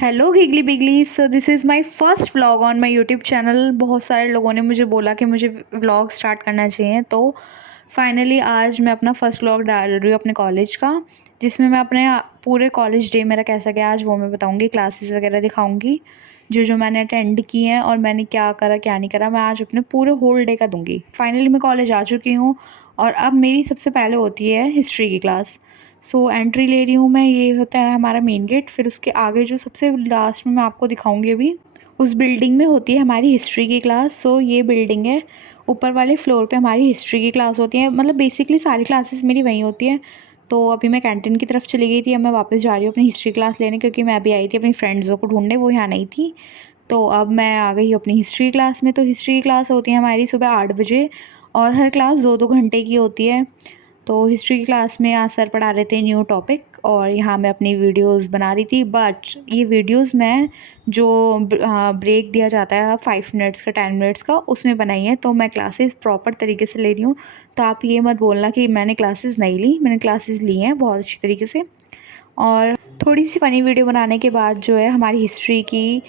Hello Giggly Biggly. So this is my first vlog on my YouTube channel. बहुत सारे लोगों ने मुझे बोला कि मुझे व्लॉग स्टार्ट करना चाहिए, तो फाइनली आज मैं अपना फर्स्ट व्लॉग डाल रही हूँ अपने कॉलेज का, जिसमें मैं अपने पूरे कॉलेज डे मेरा कैसा गया आज वो मैं बताऊँगी। क्लासेस वगैरह दिखाऊँगी जो जो मैंने अटेंड की हैं और मैंने क्या करा क्या नहीं करा, मैं आज अपने पूरे होल डे का दूँगी। फाइनली मैं कॉलेज आ चुकी हूँ और अब मेरी सबसे पहले होती है हिस्ट्री की क्लास। एंट्री ले रही हूँ मैं, ये होता है हमारा मेन गेट। फिर उसके आगे जो सबसे लास्ट में मैं आपको दिखाऊंगी अभी, उस बिल्डिंग में होती है हमारी हिस्ट्री की क्लास। ये बिल्डिंग है, ऊपर वाले फ्लोर पे हमारी हिस्ट्री की क्लास होती है। मतलब बेसिकली सारी क्लासेस मेरी वहीं होती हैं। तो अभी मैं कैंटीन की तरफ चली गई थी, अब मैं वापस जा रही हूँ अपनी हिस्ट्री क्लास लेने, क्योंकि मैं अभी आई थी अपनी फ्रेंड्सों को ढूंढने, वो यहाँ नहीं थी। तो अब मैं आ गई हूँ अपनी हिस्ट्री क्लास में। तो हिस्ट्री की क्लास होती है हमारी सुबह 8 बजे और हर क्लास 2-2 घंटे की होती है। तो हिस्ट्री की क्लास में आज सर पढ़ा रहे थे न्यू टॉपिक और यहाँ मैं अपनी वीडियोस बना रही थी। बट ये वीडियोस मैं जो ब्रेक दिया जाता है 5 मिनट्स का 10 मिनट्स का, उसमें बनाई है। तो मैं क्लासेस प्रॉपर तरीके से ले रही हूँ। तो आप ये मत बोलना कि मैंने क्लासेस नहीं ली, मैंने क्लासेस ली हैं बहुत अच्छी तरीके से। और थोड़ी सी फ़नी वीडियो बनाने के बाद जो है हमारी हिस्ट्री की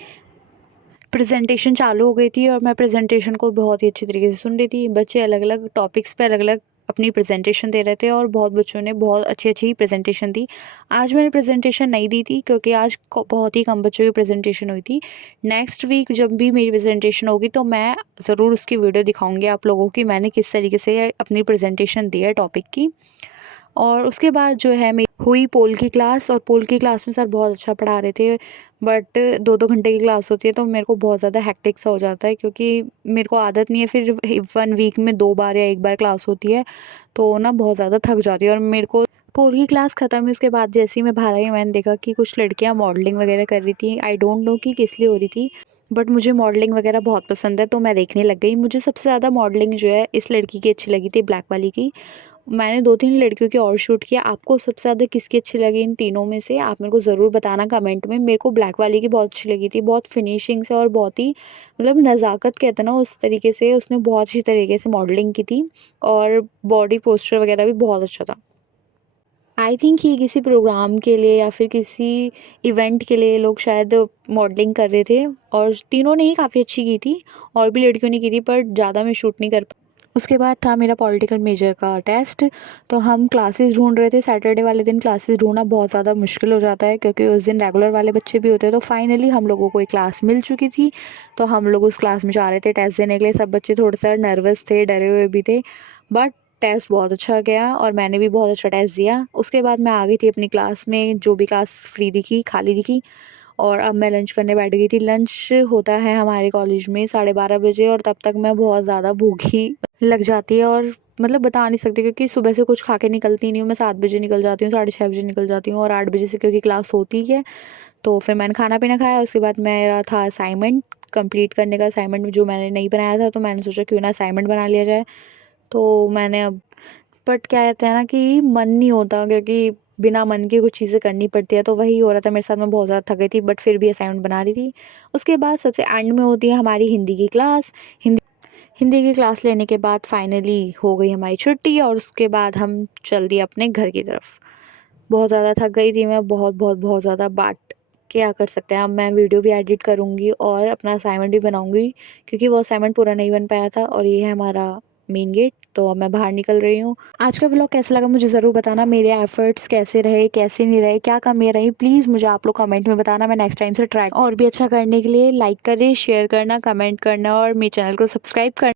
प्रेजेंटेशन चालू हो गई थी और मैं प्रेजेंटेशन को बहुत ही अच्छी तरीके से सुन रही थी। बच्चे अलग अलग टॉपिक्स पे अलग अलग अपनी प्रेजेंटेशन दे रहे थे और बहुत बच्चों ने बहुत अच्छी अच्छी प्रेजेंटेशन दी। आज मैंने प्रेजेंटेशन नहीं दी थी क्योंकि आज बहुत ही कम बच्चों की प्रेजेंटेशन हुई थी। नेक्स्ट वीक जब भी मेरी प्रेजेंटेशन होगी तो मैं ज़रूर उसकी वीडियो दिखाऊंगी आप लोगों की, मैंने किस तरीके से अपनी प्रेजेंटेशन दी है टॉपिक की। और उसके बाद जो है मेरी हुई पोल की क्लास, और पोल की क्लास में सर बहुत अच्छा पढ़ा रहे थे। बट 2-2 घंटे की क्लास होती है तो मेरे को बहुत ज़्यादा हेक्टिक सा हो जाता है, क्योंकि मेरे को आदत नहीं है। फिर 1 वीक में 2 बार या 1 बार क्लास होती है तो ना बहुत ज़्यादा थक जाती है। और मेरे को पोल की क्लास ख़त्म हुई उसके बाद जैसे ही मैं बाहर आई, मैंने देखा कि कुछ लड़कियां मॉडलिंग वगैरह कर रही थी। आई डोंट नो कि किस लिए हो रही थी, बट मुझे मॉडलिंग वगैरह बहुत पसंद है तो मैं देखने लग गई। मुझे सबसे ज़्यादा मॉडलिंग जो है इस लड़की की अच्छी लगी थी, ब्लैक वाली की। मैंने 2-3 लड़कियों की और शूट किया। आपको सबसे ज़्यादा किसकी अच्छी लगी इन तीनों में से, आप मेरे को ज़रूर बताना कमेंट में। मेरे को ब्लैक वाली की बहुत अच्छी लगी थी, बहुत फिनिशिंग से और बहुत ही मतलब नज़ाकत कहते हैं ना, उस तरीके से उसने बहुत अच्छी तरीके से मॉडलिंग की थी और बॉडी पोस्चर वगैरह भी बहुत अच्छा था। आई थिंक ये किसी प्रोग्राम के लिए या फिर किसी इवेंट के लिए लोग शायद मॉडलिंग कर रहे थे, और तीनों ने ही काफ़ी अच्छी की थी और भी लड़कियों ने की थी, पर ज़्यादा मैं शूट नहीं कर। उसके बाद था मेरा पॉलिटिकल मेजर का टेस्ट। तो हम क्लासेस ढूंढ रहे थे। सैटरडे वाले दिन क्लासेस ढूंढना बहुत ज़्यादा मुश्किल हो जाता है क्योंकि उस दिन रेगुलर वाले बच्चे भी होते हैं। तो फाइनली हम लोगों को एक क्लास मिल चुकी थी, तो हम लोग उस क्लास में जा रहे थे टेस्ट देने के लिए। सब बच्चे थोड़ा सा नर्वस थे, डरे हुए भी थे, बट टेस्ट बहुत अच्छा गया और मैंने भी बहुत अच्छा टेस्ट दिया। उसके बाद मैं आ गई थी अपनी क्लास में, जो भी क्लास फ्री दिखी खाली दिखी, और अब मैं लंच करने बैठ गई थी। लंच होता है हमारे कॉलेज में 12:30 बजे और तब तक मैं बहुत ज़्यादा भूखी लग जाती है। और मतलब बता नहीं सकती क्योंकि सुबह से कुछ खा के निकलती नहीं हूँ मैं। 7 बजे निकल जाती हूँ, 6:30 बजे निकल जाती हूँ और 8 बजे से क्योंकि क्लास होती है। तो फिर मैंने खाना पीना खाया। उसके बाद मेरा था असाइनमेंट कंप्लीट करने का। असाइनमेंट जो मैंने नहीं बनाया था तो मैंने सोचा क्यों ना असाइनमेंट बना लिया जाए। तो मैंने अब, बट क्या कहते हैं ना कि मन नहीं होता, क्योंकि बिना मन के कुछ चीज़ें करनी पड़ती है। तो वही हो रहा था मेरे साथ, मैं बहुत ज़्यादा थक गई थी बट फिर भी असाइनमेंट बना रही थी। उसके बाद सबसे एंड में होती है हमारी हिंदी की क्लास। हिंदी की क्लास लेने के बाद फाइनली हो गई हमारी छुट्टी और उसके बाद हम चल दिए अपने घर की तरफ। बहुत ज़्यादा थक गई थी मैं, बहुत बहुत बहुत ज़्यादा, बट क्या कर सकते हैं। अब मैं वीडियो भी एडिट करूँगी और अपना असाइनमेंट भी बनाऊँगी, क्योंकि वो असाइनमेंट पूरा नहीं बन पाया था। और ये है हमारा मेन गेट। तो अब मैं बाहर निकल रही हूँ। आज का व्लॉग कैसा लगा मुझे ज़रूर बताना। मेरे एफर्ट्स कैसे रहे, कैसे नहीं रहे, क्या कमियाँ रही, प्लीज़ मुझे आप लोग कमेंट में बताना। मैं नेक्स्ट टाइम से ट्राई और भी अच्छा करने के लिए। लाइक करें, शेयर करना, कमेंट करना और मेरे चैनल को सब्सक्राइब करना।